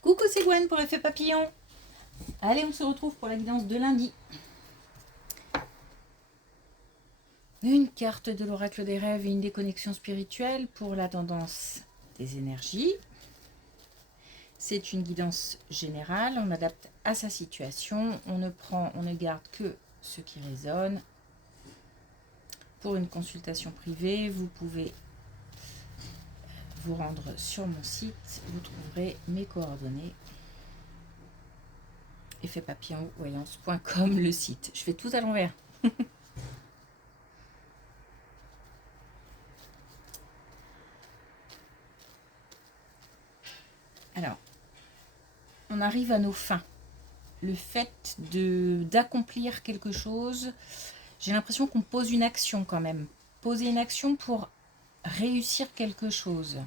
Coucou, c'est Gwen pour Effet Papillon. Allez, on se retrouve pour la guidance de lundi. Une carte de l'oracle des rêves et une déconnexion spirituelle pour la tendance des énergies. C'est une guidance générale, on adapte à sa situation, on ne garde que ce qui résonne. Pour une consultation privée, vous pouvez vous rendre sur mon site, vous trouverez mes coordonnées. Effetpapillonvoyance.com, le site. Je fais tout à l'envers. Alors, on arrive à nos fins. Le fait d'accomplir quelque chose, j'ai l'impression qu'on pose une action quand même. Poser une action pour réussir quelque chose.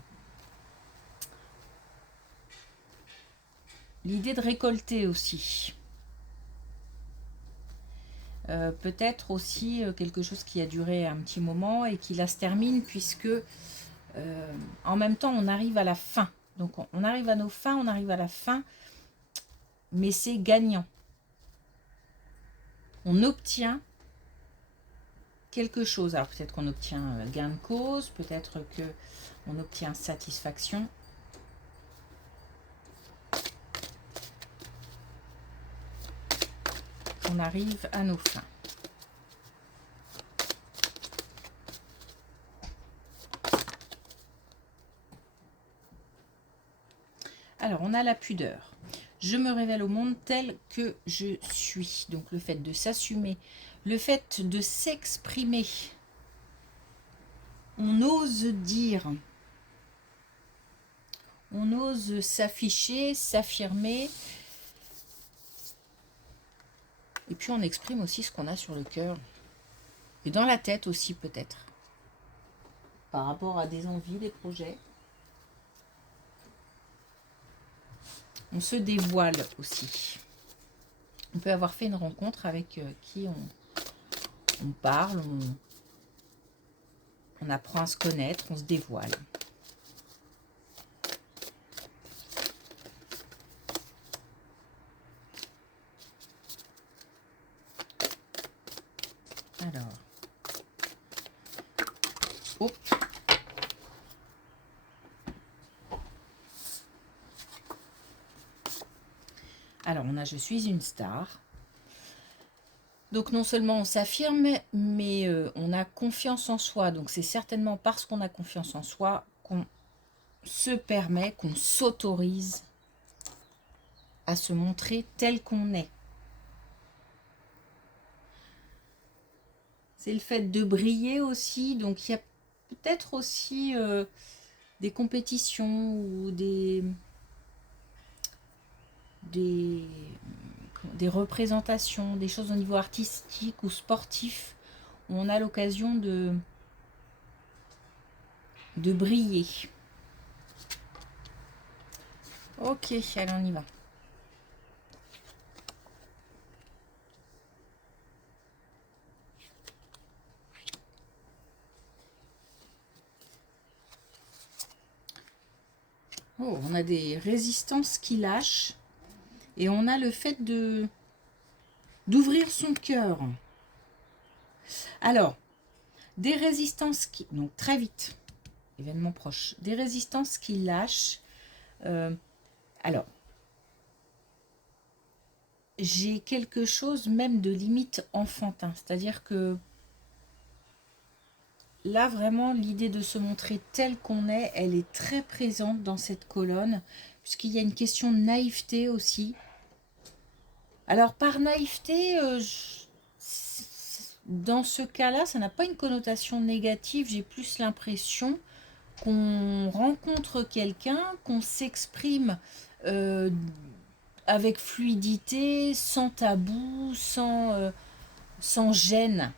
L'idée de récolter aussi. Peut-être aussi quelque chose qui a duré un petit moment et qui là se termine puisque en même temps on arrive à la fin. Donc on arrive à nos fins, on arrive à la fin, mais c'est gagnant. On obtient quelque chose. Alors peut-être qu'on obtient gain de cause, peut-être que on obtient satisfaction. On arrive à nos fins. Alors, on a la pudeur. Je me révèle au monde tel que je suis. Donc, le fait de s'assumer, le fait de s'exprimer. On ose dire. On ose s'afficher, s'affirmer. Et puis, on exprime aussi ce qu'on a sur le cœur. Et dans la tête aussi, peut-être. Par rapport à des envies, des projets. On se dévoile aussi. On peut avoir fait une rencontre avec qui on parle, on apprend à se connaître, on se dévoile. Alors. Oh. Alors, on a « Je suis une star ». Donc, non seulement on s'affirme, mais on a confiance en soi. Donc, c'est certainement parce qu'on a confiance en soi qu'on se permet, qu'on s'autorise à se montrer tel qu'on est. C'est le fait de briller aussi. Donc, il y a peut-être aussi des compétitions ou des représentations, des choses au niveau artistique ou sportif, où on a l'occasion de briller. Ok, allez, on y va. Oh, on a des résistances qui lâchent et on a le fait d'ouvrir son cœur. Alors, des résistances qui... Donc, très vite, événement proche. Des résistances qui lâchent. Alors, j'ai quelque chose même de limite enfantin. C'est-à-dire que là, vraiment, l'idée de se montrer tel qu'on est, elle est très présente dans cette colonne, puisqu'il y a une question de naïveté aussi. Alors, par naïveté, dans ce cas-là, ça n'a pas une connotation négative. J'ai plus l'impression qu'on rencontre quelqu'un, qu'on s'exprime avec fluidité, sans tabou, sans gêne.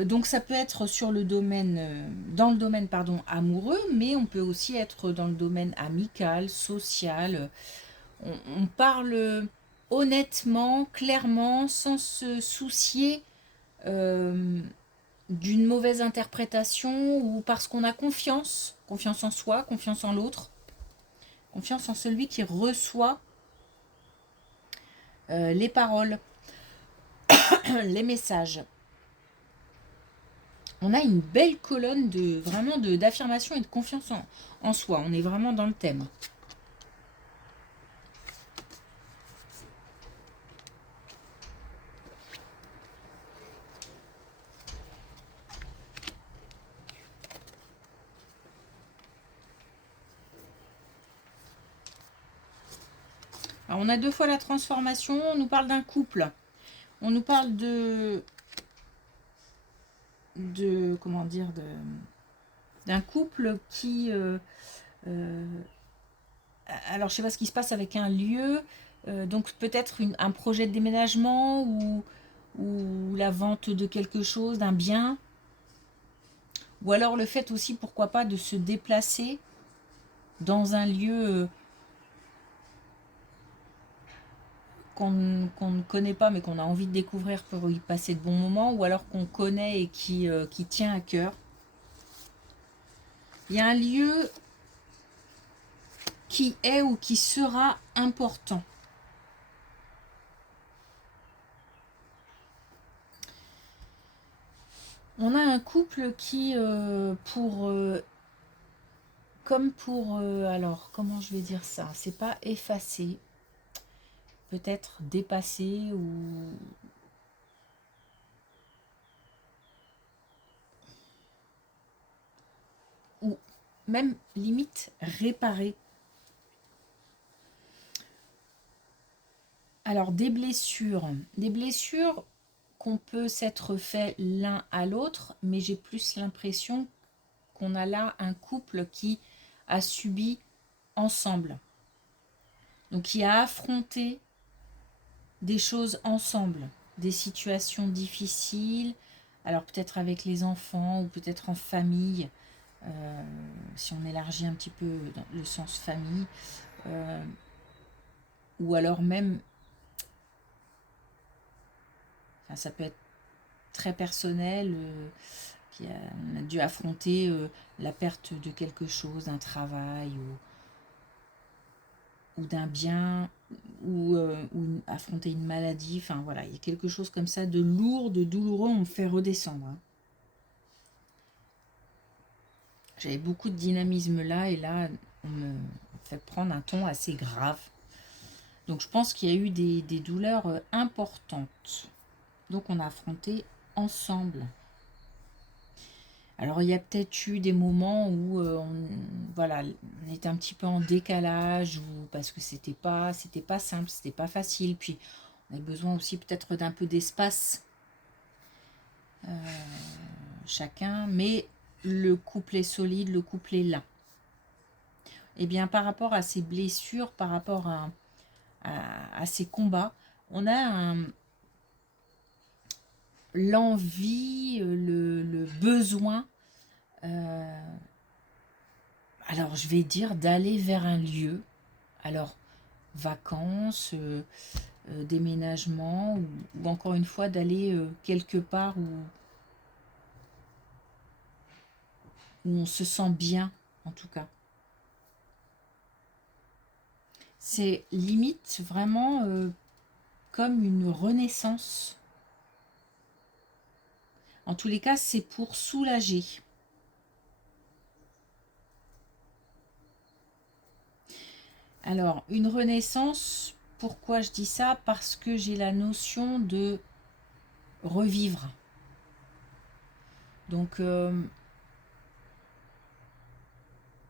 Donc ça peut être sur le domaine, dans le domaine amoureux, mais on peut aussi être dans le domaine amical, social. On parle honnêtement, clairement, sans se soucier d'une mauvaise interprétation ou parce qu'on a confiance en soi, confiance en l'autre. Confiance en celui qui reçoit les paroles, les messages. On a une belle colonne de vraiment d'affirmation et de confiance en soi. On est vraiment dans le thème. Alors, on a 2 fois la transformation. On nous parle d'un couple. On nous parle de comment dire, d'un couple qui alors je sais pas ce qui se passe avec un lieu, donc peut-être un projet de déménagement ou la vente de quelque chose, d'un bien, ou alors le fait aussi, pourquoi pas, de se déplacer dans un lieu qu'on ne connaît pas mais qu'on a envie de découvrir pour y passer de bons moments, ou alors qu'on connaît et qui tient à cœur. Il y a un lieu qui est ou qui sera important. On a un couple qui, comme pour, alors comment je vais dire ça, c'est pas effacer, peut-être dépasser ou même limite réparer. Alors des blessures qu'on peut s'être fait l'un à l'autre, mais j'ai plus l'impression qu'on a là un couple qui a subi ensemble, donc qui a affronté des choses ensemble, des situations difficiles, alors peut-être avec les enfants ou peut-être en famille, si on élargit un petit peu dans le sens famille, ou alors même, enfin, ça peut être très personnel, on a dû affronter la perte de quelque chose, d'un travail ou d'un bien, ou affronter une maladie, enfin voilà, il y a quelque chose comme ça de lourd, de douloureux, on me fait redescendre. Hein. J'avais beaucoup de dynamisme là, et là, on me fait prendre un ton assez grave. Donc je pense qu'il y a eu des douleurs importantes. Donc on a affronté ensemble. Alors il y a peut-être eu des moments où voilà, on était un petit peu en décalage, ou parce que c'était pas simple, c'était pas facile. Puis on avait besoin aussi peut-être d'un peu d'espace chacun, mais le couple est solide, le couple est là. Et bien par rapport à ces blessures, par rapport à ces combats, on a l'envie, le besoin, alors je vais dire, d'aller vers un lieu, alors vacances, déménagement, ou encore une fois d'aller quelque part où on se sent bien, en tout cas. C'est limite vraiment comme une renaissance. En tous les cas, c'est pour soulager. Alors, une renaissance, pourquoi je dis ça? Parce que j'ai la notion de revivre. Donc,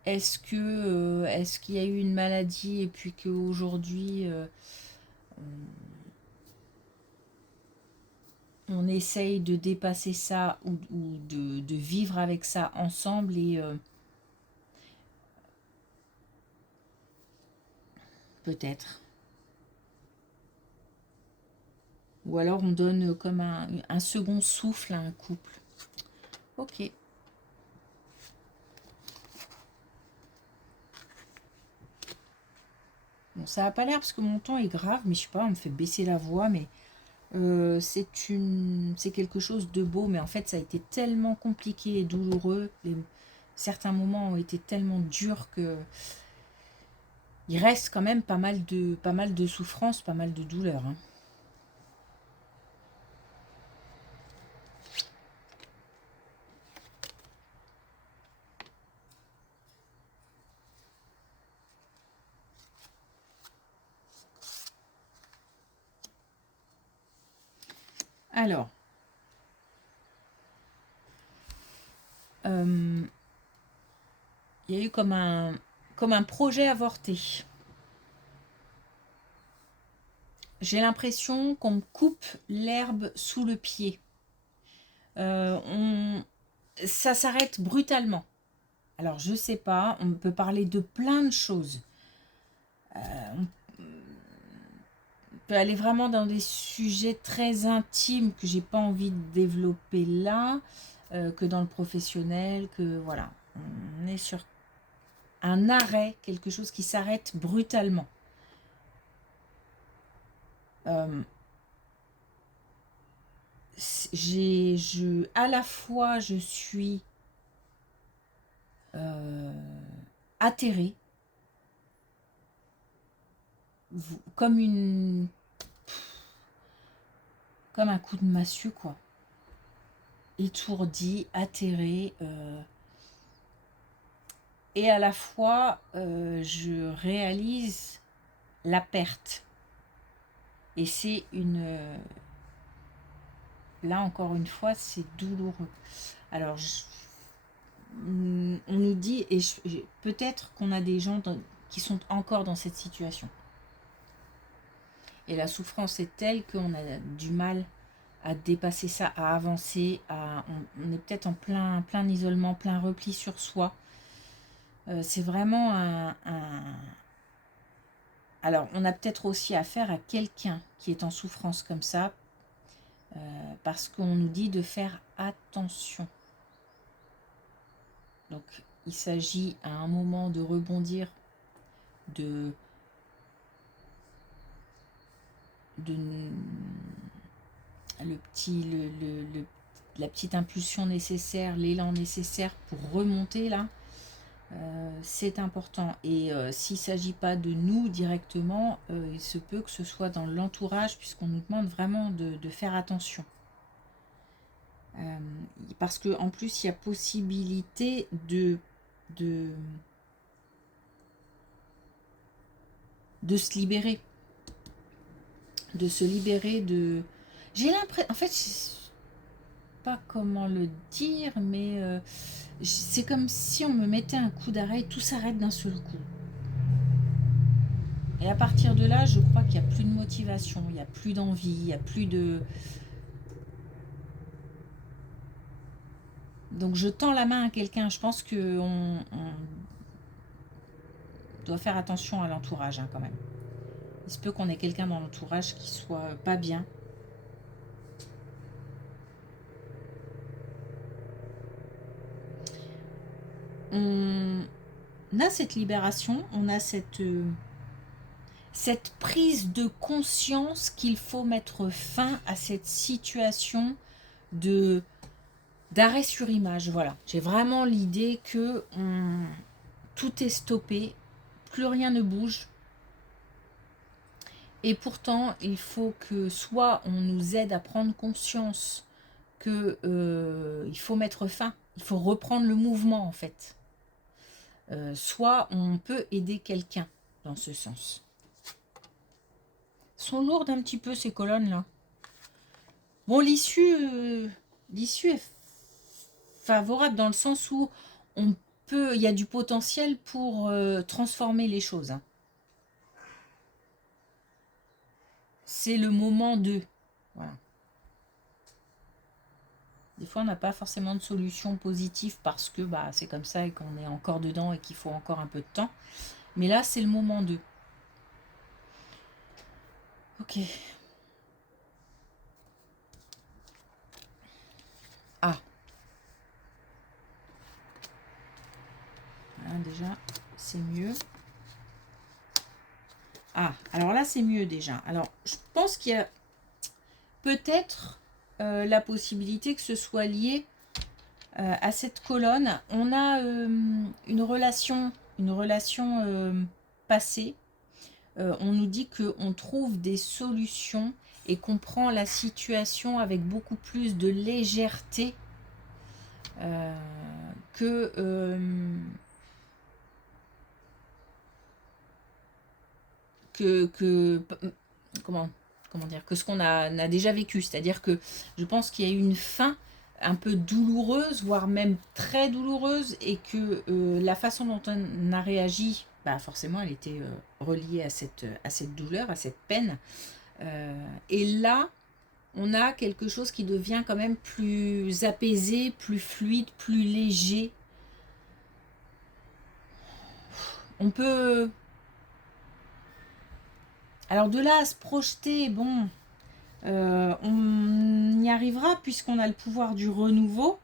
est-ce qu'il y a eu une maladie et puis qu'aujourd'hui, on essaye de dépasser ça ou de vivre avec ça ensemble, et peut-être. Ou alors on donne comme un second souffle à un couple. Ok. Bon, ça n'a pas l'air parce que mon ton est grave, mais je sais pas, on me fait baisser la voix, mais c'est quelque chose de beau, mais en fait ça a été tellement compliqué et douloureux. Certains moments ont été tellement durs que il reste quand même pas mal de souffrance, pas mal de douleur. Hein. Alors, il y a eu comme un projet avorté. J'ai l'impression qu'on me coupe l'herbe sous le pied. Ça s'arrête brutalement. Alors, je sais pas, on peut parler de plein de choses. On peut aller vraiment dans des sujets très intimes que j'ai pas envie de développer là, que dans le professionnel, que voilà. On est sur un arrêt, quelque chose qui s'arrête brutalement. À la fois, je suis atterrée, comme un coup de massue, quoi. Étourdie, atterrée. Et à la fois, je réalise la perte. Et c'est là, encore une fois, c'est douloureux. Alors, on nous dit, et peut-être qu'on a des gens qui sont encore dans cette situation. Et la souffrance est telle qu'on a du mal à dépasser ça, à avancer. On est peut-être en plein isolement, plein repli sur soi. C'est vraiment Alors, on a peut-être aussi affaire à quelqu'un qui est en souffrance comme ça, parce qu'on nous dit de faire attention. Donc, il s'agit à un moment de rebondir, la petite impulsion nécessaire, l'élan nécessaire pour remonter là. C'est important. Et s'il ne s'agit pas de nous directement, il se peut que ce soit dans l'entourage, puisqu'on nous demande vraiment de faire attention. Parce qu'en plus, il y a possibilité de se libérer. De se libérer de... J'ai l'impression... En fait, je sais pas comment le dire, mais c'est comme si on me mettait un coup d'arrêt, tout s'arrête d'un seul coup. Et à partir de là, je crois qu'il n'y a plus de motivation, il n'y a plus d'envie, il n'y a plus de... Donc je tends la main à quelqu'un. Je pense qu'on doit faire attention à l'entourage hein, quand même. Il se peut qu'on ait quelqu'un dans l'entourage qui soit pas bien. On a cette libération, on a cette prise de conscience qu'il faut mettre fin à cette situation d'arrêt sur image. Voilà, j'ai vraiment l'idée que tout est stoppé, plus rien ne bouge. Et pourtant, il faut que soit on nous aide à prendre conscience que il faut mettre fin, il faut reprendre le mouvement en fait. Soit on peut aider quelqu'un dans ce sens. Sont lourdes un petit peu ces colonnes là. Bon, l'issue est favorable dans le sens où il y a du potentiel pour transformer les choses. Hein. C'est le moment de. Voilà. Des fois, on n'a pas forcément de solution positive parce que c'est comme ça et qu'on est encore dedans et qu'il faut encore un peu de temps. Mais là, c'est le moment de. Ok. Ah. Voilà, déjà, c'est mieux. Ah, alors là, c'est mieux déjà. Alors, je pense qu'il y a peut-être la possibilité que ce soit lié à cette colonne. On a une relation passé, on nous dit qu'on trouve des solutions et qu'on prend la situation avec beaucoup plus de légèreté que comment dire, que ce qu'on a déjà vécu. C'est-à-dire que je pense qu'il y a eu une fin un peu douloureuse, voire même très douloureuse, et que la façon dont on a réagi, bah forcément, elle était reliée à cette douleur, à cette peine. Et là, on a quelque chose qui devient quand même plus apaisé, plus fluide, plus léger. On peut... Alors de là à se projeter, bon, on y arrivera puisqu'on a le pouvoir du renouveau,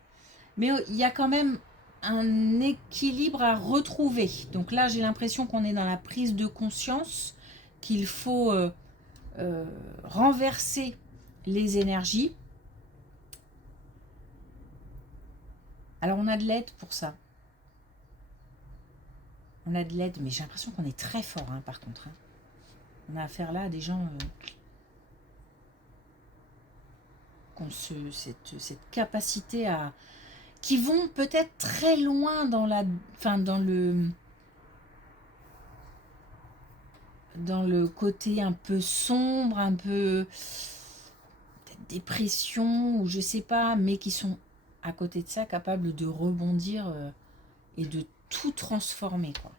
mais il y a quand même un équilibre à retrouver. Donc là, j'ai l'impression qu'on est dans la prise de conscience, qu'il faut renverser les énergies. Alors on a de l'aide pour ça. On a de l'aide, mais j'ai l'impression qu'on est très fort, hein, par contre. Hein. On a affaire là à des gens qui ont cette capacité à... qui vont peut-être très loin dans la... Enfin, dans le côté un peu sombre, un peu... peut-être dépression, ou je sais pas, mais qui sont, à côté de ça, capables de rebondir et de tout transformer, quoi.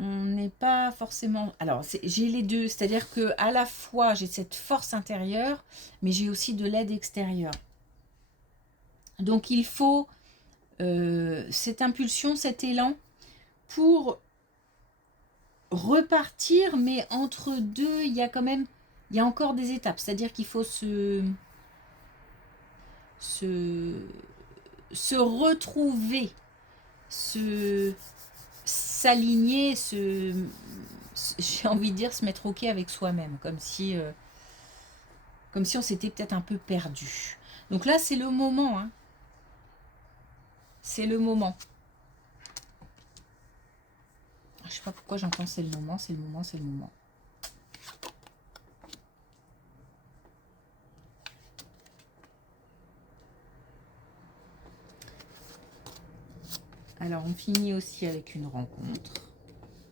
On n'est pas forcément... Alors, j'ai les deux, c'est-à-dire que à la fois, j'ai cette force intérieure, mais j'ai aussi de l'aide extérieure. Donc, il faut cette impulsion, cet élan, pour repartir, mais entre deux, il y a quand même... Il y a encore des étapes, c'est-à-dire qu'il faut se retrouver, s'aligner, j'ai envie de dire se mettre ok avec soi-même, comme si on s'était peut-être un peu perdu. Donc là, c'est le moment, hein. C'est le moment. Je sais pas pourquoi j'entends c'est le moment, c'est le moment, c'est le moment. Alors, on finit aussi avec une rencontre.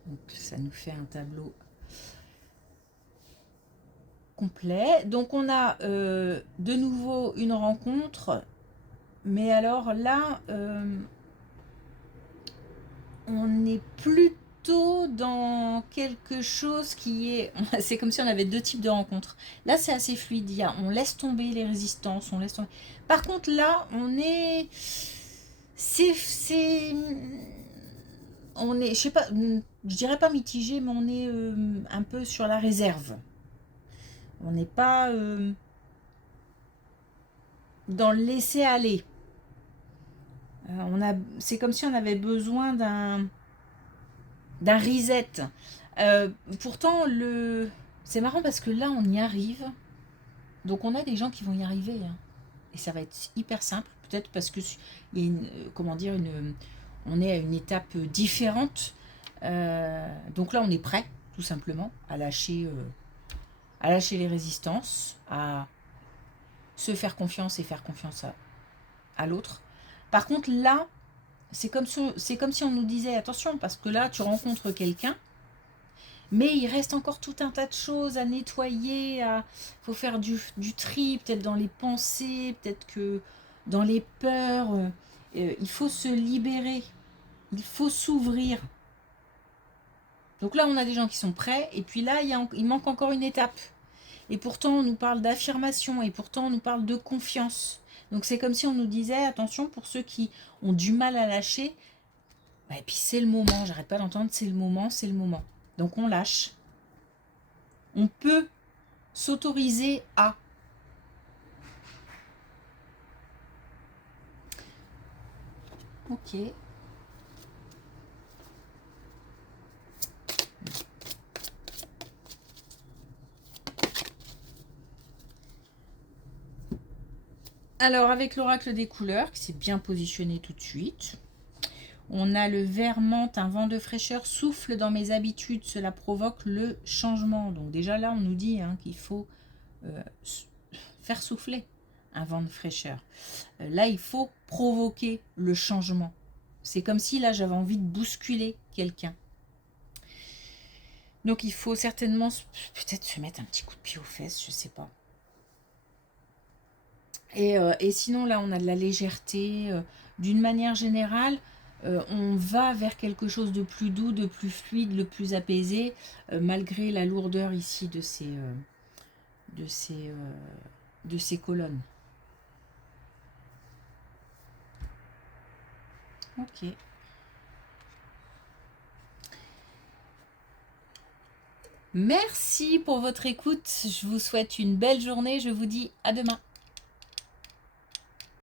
Donc, ça nous fait un tableau complet. Donc, on a de nouveau une rencontre. Mais alors là, on est plutôt dans quelque chose qui est... C'est comme si on avait deux types de rencontres. Là, c'est assez fluide. On laisse tomber les résistances. On laisse tomber... Par contre, là, on est... On est, je sais pas, je dirais pas mitigé, mais on est un peu sur la réserve. On n'est pas dans le laisser aller. C'est comme si on avait besoin d'un reset. Pourtant, c'est marrant parce que là, on y arrive. Donc, on a des gens qui vont y arriver. Hein. Et ça va être hyper simple. Peut-être parce que il y a on est à une étape différente. Donc là, on est prêt, tout simplement, à lâcher les résistances, à se faire confiance et faire confiance à l'autre. Par contre, là, c'est comme si on nous disait, attention, parce que là, tu rencontres quelqu'un, mais il reste encore tout un tas de choses à nettoyer, il faut faire du tri, peut-être dans les pensées, peut-être que dans les peurs, il faut se libérer, il faut s'ouvrir. Donc là, on a des gens qui sont prêts, et puis là, il manque encore une étape. Et pourtant, on nous parle d'affirmation, et pourtant, on nous parle de confiance. Donc c'est comme si on nous disait, attention, pour ceux qui ont du mal à lâcher, et puis c'est le moment, j'arrête pas d'entendre, c'est le moment, c'est le moment. Donc on lâche. On peut s'autoriser à. Ok. Alors avec l'oracle des couleurs, qui s'est bien positionné tout de suite, On a le ver menthe, un vent de fraîcheur souffle dans mes habitudes, cela provoque le changement. Donc déjà là, on nous dit qu'il faut faire souffler un vent de fraîcheur. Là, il faut provoquer le changement. C'est comme si là, j'avais envie de bousculer quelqu'un. Donc il faut certainement peut-être se mettre un petit coup de pied aux fesses, je sais pas. Et sinon, là, on a de la légèreté. D'une manière générale, on va vers quelque chose de plus doux, de plus fluide, de plus apaisé, malgré la lourdeur ici de ces colonnes. Ok. Merci pour votre écoute. Je vous souhaite une belle journée. Je vous dis à demain.